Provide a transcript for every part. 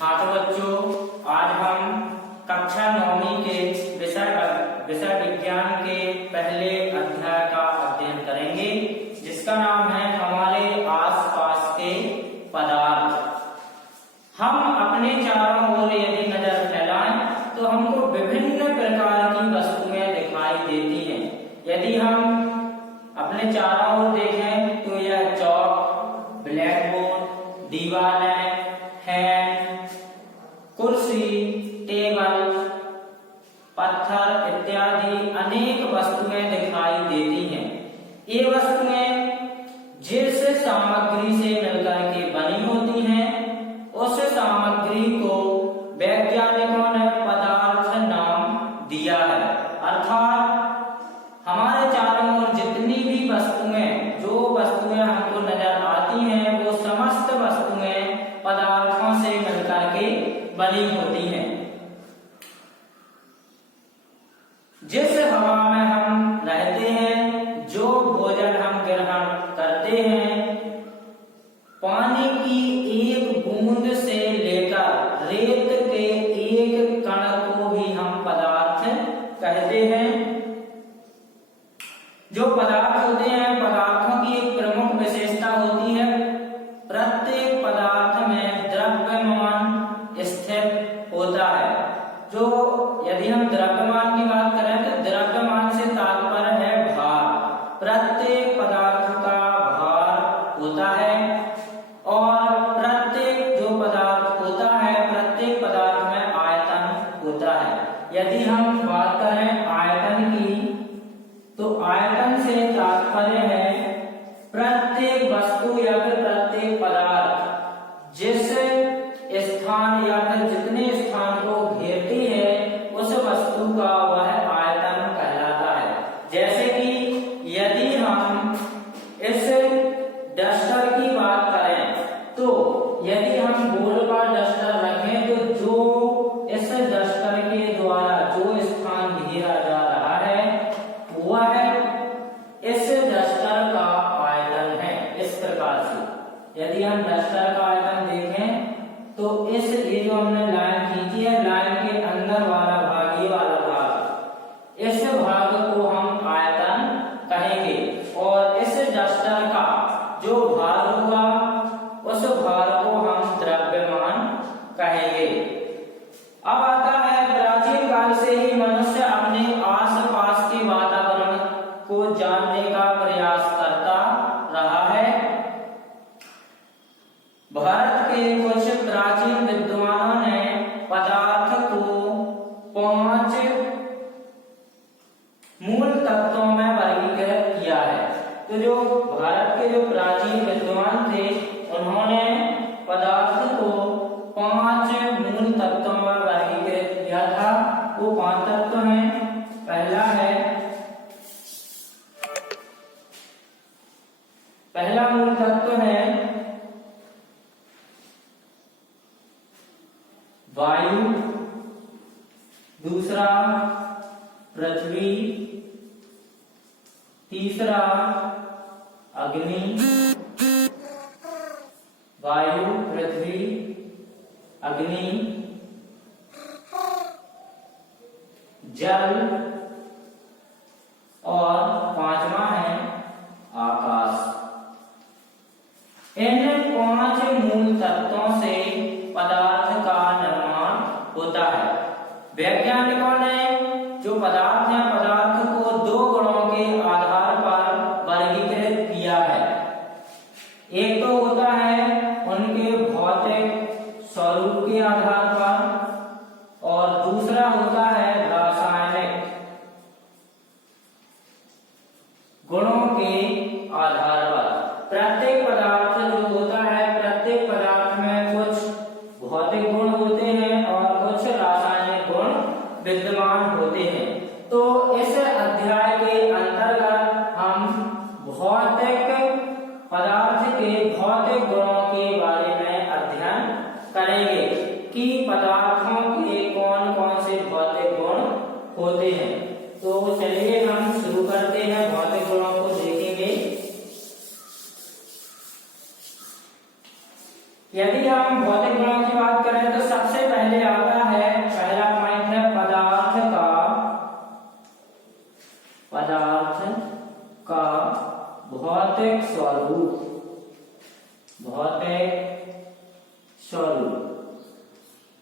हाँ तो बच्चों, आज हम कक्षा 9वीं के विषय विज्ञान के पहले अध्याय का अध्ययन करेंगे, जिसका नाम है हमारे आसपास के पदार्थ। हम अपने चारों ओर यदि नजर फैलाएं तो हमको विभिन्न प्रकार की वस्तुएं दिखाई देती हैं। यदि हम अपने चारों ओर देखें तो यह चौक, ब्लैक बोर्ड, दीवारें हैं, कुर्सी, टेबल, पत्थर इत्यादि अनेक वस्तुएं दिखाई देती हैं। ये वस्तुएं जिस सामग्री से मिलकर के बनी होती हैं, उस सामग्री को वैज्ञानिकों ने पदार्थ नाम दिया है। अर्थात हमारे चारों ओर जितनी भी जो वस्तुएं हमको नजर आती हैं, वो समस्त वस्तुएं पदार्थों से मिलकर के बनी होती हैं। जिस हवा में हम रहते हैं, जो भोजन हम ग्रहण करते हैं, पानी की एक बूंद से लेकर रेत के एक कण को भी हम पदार्थ कहते हैं। जो पदार्थ होते हैं, पदार्थों की एक प्रमुख विशेषता होती है, प्रत्येक पदार्थ में द्रव्यमान स्थित होता है। जो यदि हम द्रव्यमान की बात करें तो द्रव्यमान से तात्पर्य है भार। प्रत्येक पदार्थ का भार होता है और प्रत्येक जो पदार्थ होता है, प्रत्येक पदार्थ में आयतन होता है। यदि हम बात करें आयतन की, तो आयतन से तात्पर्य है प्रत्येक वस्तु या फिर प्रत्येक पदार्थ जिस स्थान या फिर जितने स्थान को घेरती है, उस वस्तु का वह आयतन कहलाता है। जैसे कि यदि हम इस डस्टर की बात करें, तो यदि हम गोल का डस्टर रखें तो जो इस डस्टर के द्वारा जो स्थान घेरा जा रहा है, वह इस डस्टर का आयतन है। इस प्रकार से यदि हम डस्टर का आयतन देखें तो ये जो हमने लाइन खींची है, लाइन के अंदर वाला भाग, ये वाला भाग, इस भाग को हम आयतन कहेंगे और इस डस्टर का जो भार होगा, उस भार को हम द्रव्यमान कहेंगे। अब आता है, प्राचीन काल से ही मनुष्य अपने आसपास के वातावरण को जानने का प्रयास करता रहा है। भारत के कुछ प्राचीन विद्वानों ने पदार्थ को 5 मूल तत्वों में वर्गीकृत किया है। तो जो भारत के जो प्राचीन विद्वान थे, उन्होंने पदार्थ को 5 मूल तत्वों में वर्गीकृत किया था। वो 5 तत्व हैं। पहला मूल तत्व है वायु, दूसरा पृथ्वी, तीसरा अग्नि, वायु, पृथ्वी, अग्नि, जल और 5वां है आकाश। इन 5 मूल तत्वों से पदार्थ का निर्माण होता है। वैज्ञानिकों ने जो पदार्थ हैं, पदार्थ को 2 गुणों के आधार पर वर्गीकृत किया है। एक तो होता है उनके भौतिक स्वरूप के आधार पर और दूसरा होता है रासायनिक गुणों के आधार पर। प्रत्येक पदार्थ जो होता है, प्रत्येक पदार्थ में कुछ भौतिक गुण होते हैं और कुछ रासायनिक गुण विद्यमान होते हैं। तो इस अध्याय के अंतर्गत हम भौतिक पदार्थ के भौतिक गुणों के बारे में अध्ययन करेंगे कि पदार्थों के कौन कौन से भौतिक गुण होते हैं। तो चलिए हम शुरू करते हैं, भौतिक गुणों को देखेंगे। यदि हम भौतिक गुणों की बात करें तो सबसे पहले आता है, पहला पॉइंट है पदार्थ का भौतिक स्वरूप।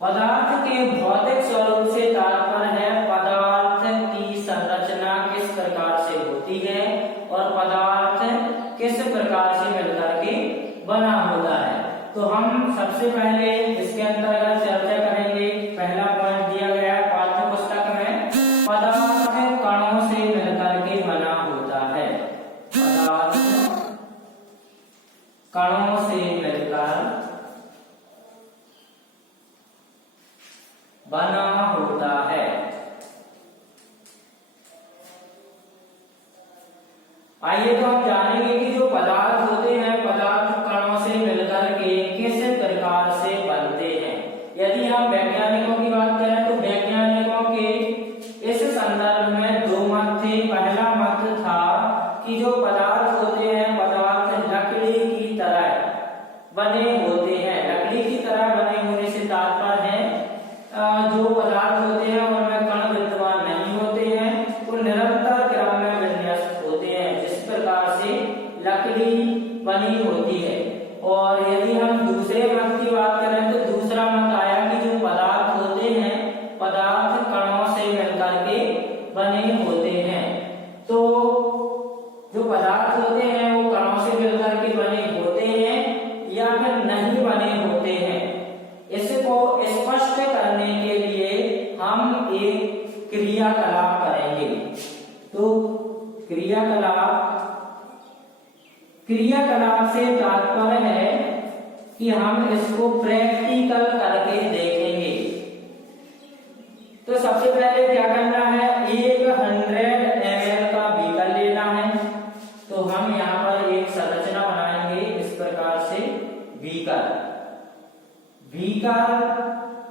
पदार्थ के भौतिक स्वरूप से तात्पर्य है पदार्थ की संरचना किस प्रकार से होती है और पदार्थ किस प्रकार से मिलकर के बना होता है। तो हम सबसे पहले इसके अंतर्गत चर्चा करेंगे। पहला पॉइंट दिया गया है पाठ्य पुस्तक में, पदार्थ कणों से मिलकर के बना होता है। पदार्थ कणों से मिलकर बना होता है। आइए तो हम जानेंगे कि जो पदार्थ होते हैं, पदार्थ कणों से मिलकर के किस प्रकार से बनते हैं। यदि हम वैज्ञानिकों की बात करें तो वैज्ञानिकों के इस संदर्भ में दो मत थे। पहला मत था कि जो पदार्थ होते हैं, पदार्थ लकड़ी की तरह बने होते हैं। लकड़ी की तरह बने होने से तात्पर्य है जो पदार्थ होते हैं उनमें कण विद्यमान नहीं होते हैं, वो निरंतर क्रम में विन्यस्त होते हैं, जिस प्रकार से लकड़ी बनी होती है। और यदि हम दूसरे मत की बात करें तो दूसरा मत आया कि जो पदार्थ होते हैं, पदार्थ कणों से मिलकर के बने होते हैं। तो जो पदार्थ होते हैं वो कणों से मिलकर के बने होते हैं या फिर नहीं बने होते हैं, इसको स्पष्ट करने के लिए हम एक क्रियाकलाप करेंगे। तो क्रियाकलाप से तात्पर्य है कि हम इसको प्रैक्टिकल करके देखेंगे। तो सबसे पहले क्या करना है, 100 ml का बीकर लेना है। तो हम यहाँ पर एक संरचना बनाएंगे इस प्रकार से। बीकर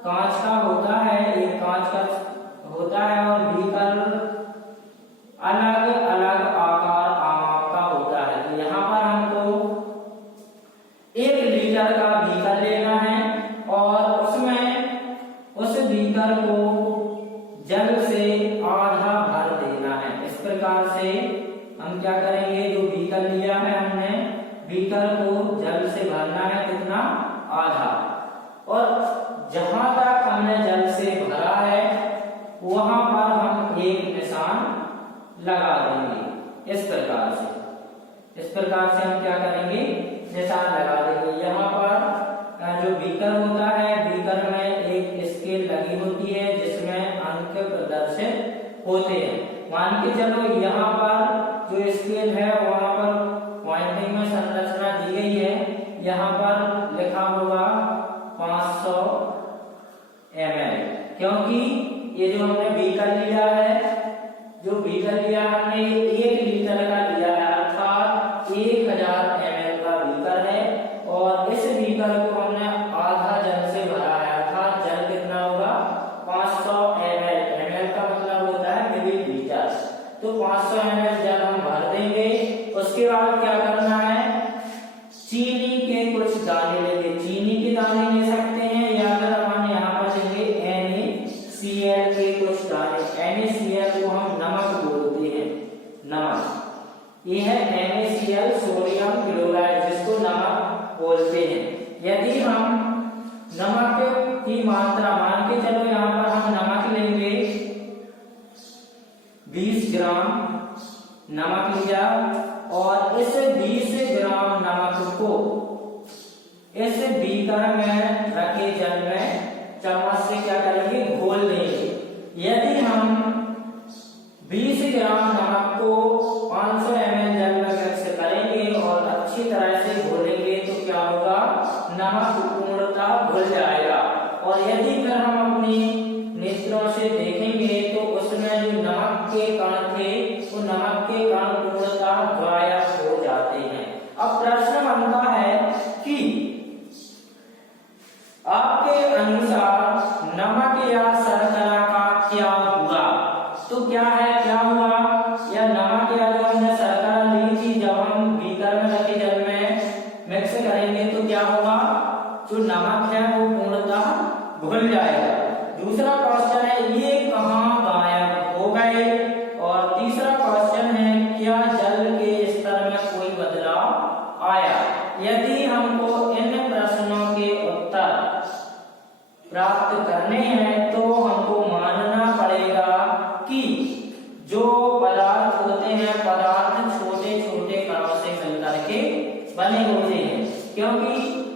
कांच का होता है, एक कांच का होता है और बीकर अलग अलग आकार आकार का होता है। तो यहाँ पर हमको 1 लीटर का बीकर लेना है और उसमें उस बीकर को जल से आधा भर देना है। इस प्रकार से हम क्या करेंगे, जो बीकर लिया है हमने, बीकर को जल से भरना है, कितना, आधा। और जहां तक हमने जल से भरा है वहां पर हम एक निशान लगा देंगे इस प्रकार से। इस प्रकार से हम क्या करेंगे, निशान लगा देंगे। यहाँ पर जो बीकर होता है, बीकर में एक स्केल लगी होती है जिसमें अंक प्रदर्शित होते हैं। मान के चलो यहाँ पर जो स्केल है वहां पर पॉइंटिंग में संरचना दी गई है। यहाँ पर लिखा होगा 500 ml, क्योंकि ये जो हमने बीकर लिया है, जो बीकर लिया हमने 1 लीटर का लिया है, अर्थात 1000 ml का बीकर है। और इस बीकर को हमने आधा जल से भरा है, अर्थात जल कितना होगा, 500 ml। ml का मतलब होता है मिलीलीटर। तो 500 ml जल हम भर देंगे। उसके बाद क्या करना है, चीनी के कुछ दाने लेंगे। चीनी के दाने ले सकते हैं या फिर हम यहाँ पर लेंगे NaCl के कुछ दाने। NaCl को हम नमक बोलते हैं, नमक। ये है NaCl, सोडियम क्लोराइड, जिसको नमक बोलते हैं। यदि हम नमक की मात्रा, मान के चलो यहाँ पर हम नमक लेंगे 20 ग्राम नमक लिया और इस 20 ग्राम नमक को इस बीकर में रखे जल में चम्मच से क्या करेंगे, घोल देंगे। यदि हम 20 ग्राम नमक को 500 ml जल में मिक्स करेंगे और अच्छी तरह से घोलेंगे तो क्या होगा, नमक पूर्णतः घुल जाएगा। और यदि फिर हम अपनी नेत्रों से देखेंगे तो उसमें जो नमक के कण थे वो नमक के कण पूर्णतः गायब हो जाते हैं। अब प्रश्न बनता है कि आपके अनुसार नमक या शर्करा का क्या हुआ। तो क्या है, क्या हुआ, या नमक या जो हमने शर्करा ली थी, जब हम बीकर में रखे जल में मिक्स करेंगे तो क्या होगा, जो नमक है वो पूर्णतः घुल जाएगा। दूसरा क्वेश्चन है ये कहाँ गायब हो गए। और तीसरा क्वेश्चन है क्या जल के स्तर में कोई बदलाव आया। यदि हमको इन प्रश्नों के उत्तर प्राप्त करने हैं तो हमको मानना पड़ेगा कि जो पदार्थ होते हैं पदार्थ छोटे छोटे कणों से मिलकर के बने होते हैं, क्योंकि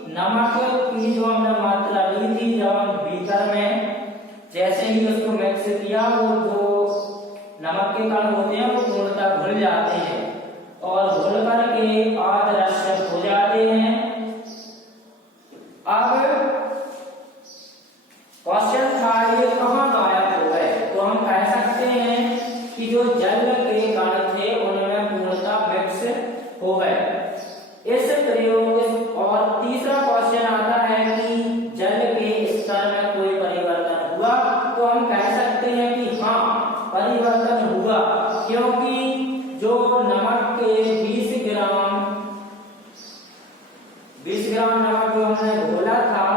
नमक की जो हमने मात्रा ली थी जब हम बीकर में जैसे ही उसको मिक्स किया वो जो नमक के कण होते हैं वो पूर्णतः घुल जाते हैं और घुल करके अदृश्य हो जाते हैं। अब क्वेश्चन था ये कहाँ गायब हो गए, तो हम कह सकते हैं कि जो जल के कण थे उनमें पूर्णतः मिक्स हो गए। इस प्रयोग और तीसरा क्वेश्चन आता है कि जल के स्तर में कोई परिवर्तन हुआ, तो हम कह सकते हैं कि हाँ परिवर्तन हुआ, क्योंकि जो नमक के 20 ग्राम नमक जो हमने घोला था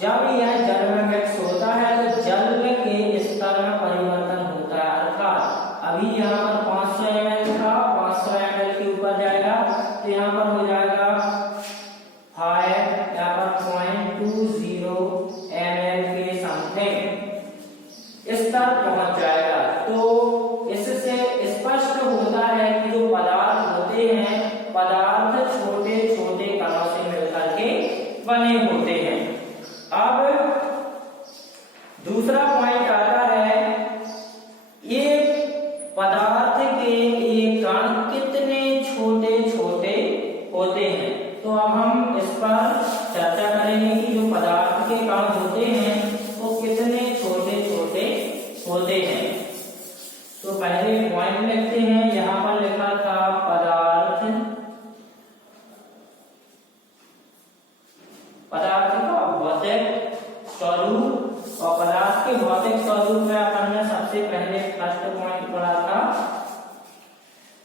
जब यह जल में मिक्स होता है तो जल के स्तर में परिवर्तन होता है। अर्थात अभी यहाँ पर 500 ml था, 500 ml के ऊपर जाएगा तो यहाँ पर हो जाएगा 5, यहाँ पर 0.20 ml के समथिंग स्तर पहुंच जाएगा। तो इससे स्पष्ट होता है कि जो पदार्थ होते हैं पदार्थ छोटे छोटे कणों से मिलकर के बने होते हैं। अब दूसरा पॉइंट आता है ये पदार्थ के ये कण कितने छोटे छोटे होते हैं। तो अब हम इस पर चर्चा करेंगे कि जो पदार्थ के कण होते हैं वो कितने छोटे छोटे होते हैं। तो पहले पॉइंट लिखते हैं, यहाँ पर लिखा था पदार्थ का भौतिक स्वरूप। और पदार्थ के भौतिक स्वरूप में अपन ने सबसे पहले फर्स्ट पॉइंट पढ़ा था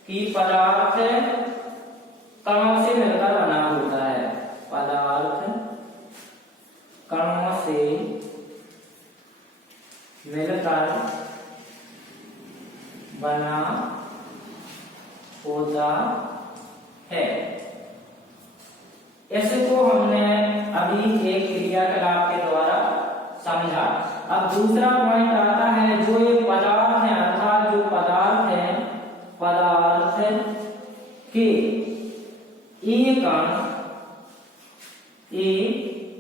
कि पदार्थ कणों से मिलकर बना होता है। पदार्थ कणों से मिलकर बना होता है। इसको हमने अभी एक क्रियाकलाप के द्वारा समझा। अब दूसरा पॉइंट आता है जो ये पदार्थ है अर्थात जो पदार्थ है पदार्थ के एक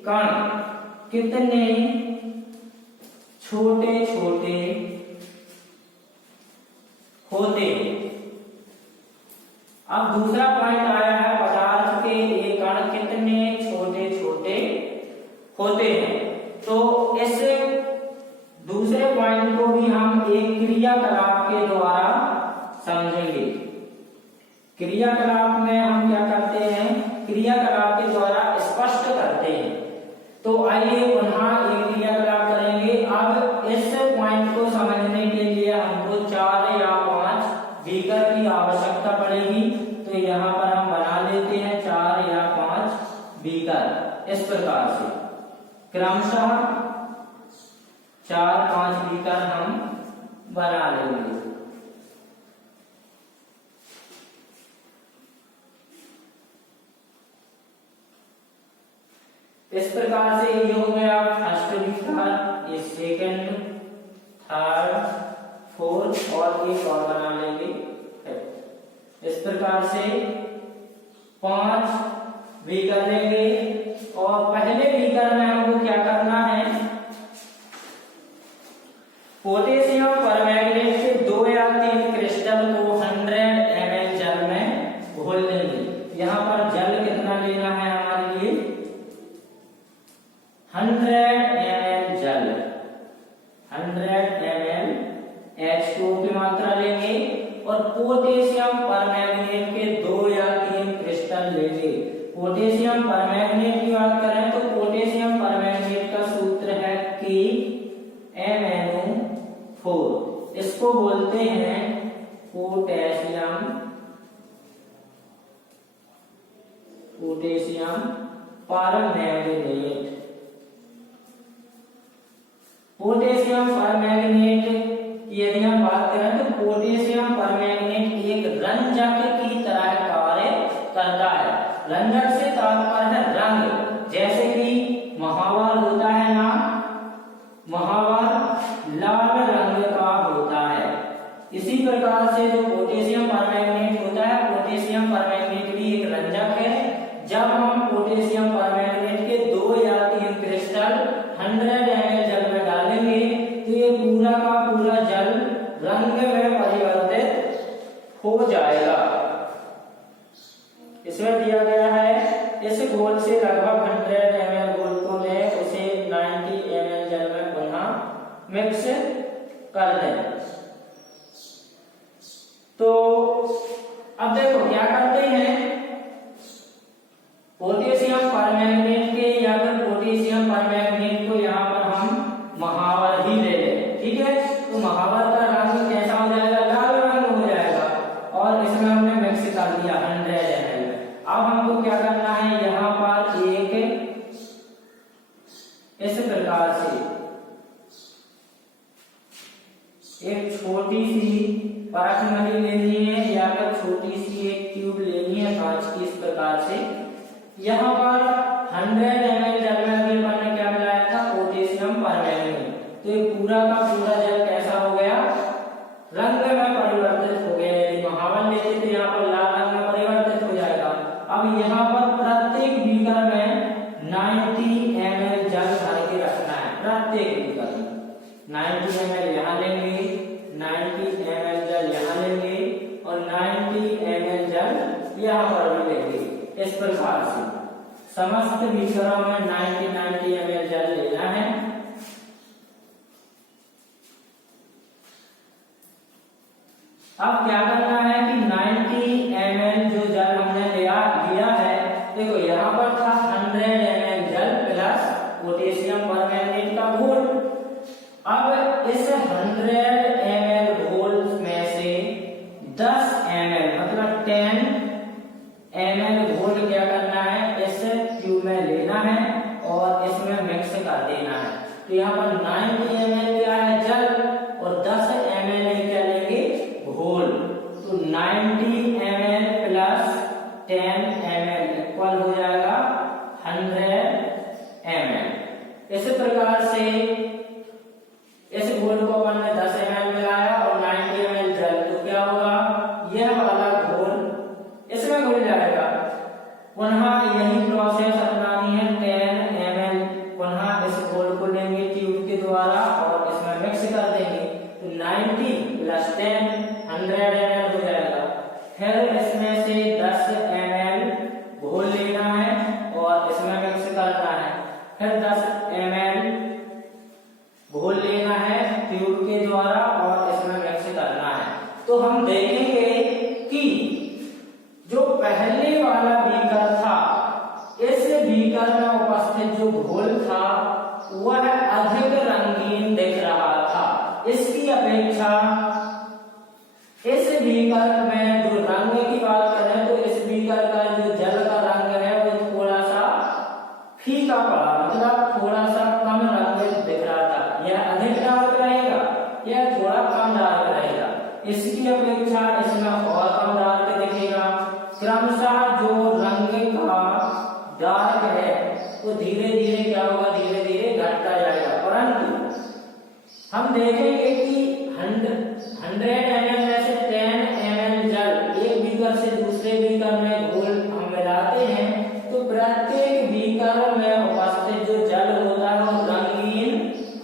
कण कितने छोटे छोटे होते। अब दूसरा पॉइंट आया है पदार्थ के ये कण कितने छोटे छोटे होते हैं। तो इस दूसरे पॉइंट को भी हम एक क्रियाकलाप के द्वारा समझेंगे। क्रियाकलाप में हम क्या करते हैं, क्रियाकलाप के द्वारा स्पष्ट करते हैं। तो आइए पुनः एक क्रियाकलाप करेंगे। अब इस पॉइंट को समझने के लिए हमको 4 या 5 बीकर की आवश्यकता पड़ेगी। तो यहाँ पर हम बना लेते हैं 4 या 5 बीकर इस प्रकार से क्रमशः 4-5 बीकर हम बना लेंगे। इस प्रकार से ये हो गया फर्स्ट बीकर, ये सेकंड, थर्ड, फोर्थ और एक और बना लेंगे। इस प्रकार से 5 बीकर लेंगे और पहले बीकर में हमको क्या करना है, पोटेशियम परमैंगनेट के 2 या 3 क्रिस्टल को 100 ml जल में घोल देंगे। यहाँ पर जल कितना लेना है हमारे लिए, 100 ml जल, 100 ml H2O की मात्रा लेंगे और पोटेशियम परमैंगनेट के 2 या 3 क्रिस्टल लेंगे। पोटेशियम परमैंगनेट की बात करें तो पोटेशियम परमैंगनेट का सूत्र है KMnO4। इसको बोलते हैं पोटेशियम परमैंगनेट। पोटेशियम परमैंगनेट की यदि हम बात करें तो पोटेशियम परमैंगनेट एक रंजक की तरह कार्य करता है। रंजक से तात्पर्य है रंग, जैसे कि महावर होता है ना, महावर लाल रंग का होता है। इसी प्रकार से जो पोटेशियम परमैंगनेट होता है, पोटेशियम परमैंगनेट भी एक रंजक है। जब हम पोटेशियम परमैंगनेट के 2 या 3 क्रिस्टल 100 ml जल में डालेंगे तो ये पूरा का पूरा जल रंग में परिवर्तित हो जाएगा। इसमें दिया गया है इस घोल से लगभग 100 ml घोल को ले उसे 90 ml जल में पुनः मिक्स कर दें। तो अब देखो क्या करते हैं, पोटेशियम परमैंगनेट के या फिर पोटेशियम परमैंगनेट को यहाँ पर हम महावर ही ले लें, ठीक है। तो महावर का रंग कैसा हो जाएगा, लाल रंग हो जाएगा और इसमें हमने मिक्स कर दिया 100 ml। अब हमको क्या करना है, यहाँ पर इस प्रकार से एक छोटी सी परख नली लेनी है या फिर छोटी सी एक ट्यूब लेनी है कांच की। इस प्रकार से यहाँ पर 100 ml जल में अभी अपन ने क्या मिलाया था, पोटेशियम परमैंगनेट। तो ये पूरा का पूरा जल कैसा हो गया, रंग में परिवर्तित हो गया। यदि महावर लेते तो यहाँ पर लाल रंग में परिवर्तित हो जाएगा। अब यहाँ पर प्रत्येक बीकर में 90 ml जल भर के रखना है। प्रत्येक बीकर में 90 ml यहाँ लेंगे, 90 ml जल यहाँ लेंगे और 90 ml जल यहाँ पर भी लेंगे। इस प्रकार से समस्त बीकरों में 90 ml जल लेना है। अब क्या करना है कि 90 ml जो जल हमने लिया है, देखो यहाँ पर था 100 ml जल प्लस पोटेशियम परमैंगनेट का घोल। अब इस 100 ml घोल में से 10 ml मतलब 10 ml घोल क्या करना है, इस ट्यूब में लेना है और इसमें मिक्स कर देना है। तो यहाँ पर 90 ml क्या है, जल और 10 ml क्या लेंगे, घोल। तो 90 ml प्लस 10 ml इक्वल हो जाएगा 100 ml। इस प्रकार से इस घोल को अपन ने 10 ml मिलाया और 90 ml जल, तो क्या होगा, यह वाला घोल इसमें घुल जाएगा। पुनः यही प्रोसेस अपनानी है, 10 ml पुनः इस घोल को लेंगे ट्यूब के द्वारा और इसमें मिक्स कर देंगे। तो 90 प्लस 10 100 ml हो जाएगा। फिर इसमें से 10 ml घोल लेना है और इसमें मिक्स करना है। फिर 10 ml घोल लेना है ट्यूब के द्वारा और इसमें मिक्स करना है। तो हम देखेंगे कि जो पहले वाला बीकर था, इस बीकर में उपस्थित जो घोल था वह अधिक रंगीन दिख रहा था। इसकी अपेक्षा इस बीकर में जो रंग की बात करें तो इस बीकर का जो जल का रंग है वो थोड़ा सा फीका पड़ा, मतलब थोड़ा सा कम रंग दिख रहा था। यह अधिक डार्क रहेगा, यह थोड़ा कम डार्क रहेगा। इसकी अपेक्षा इसमें और कम डार्क दिखेगा। क्रमशः जो रंग का डार्क है वो धीरे धीरे क्या होगा, धीरे धीरे घटता जाएगा। परंतु हम देखेंगे कि 100 ml में से 10 ml जल एक बीकर से दूसरे बीकर में घोल हम मिलाते हैं तो प्रत्येक बीकर में उपस्थित जो जल होता है वो रंगीन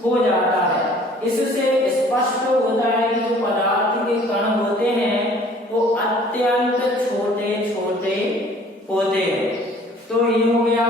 हो जाता है। इससे स्पष्ट होता है कि जो पदार्थ के कण होते हैं वो अत्यंत छोटे छोटे होते हैं। तो ये हो गया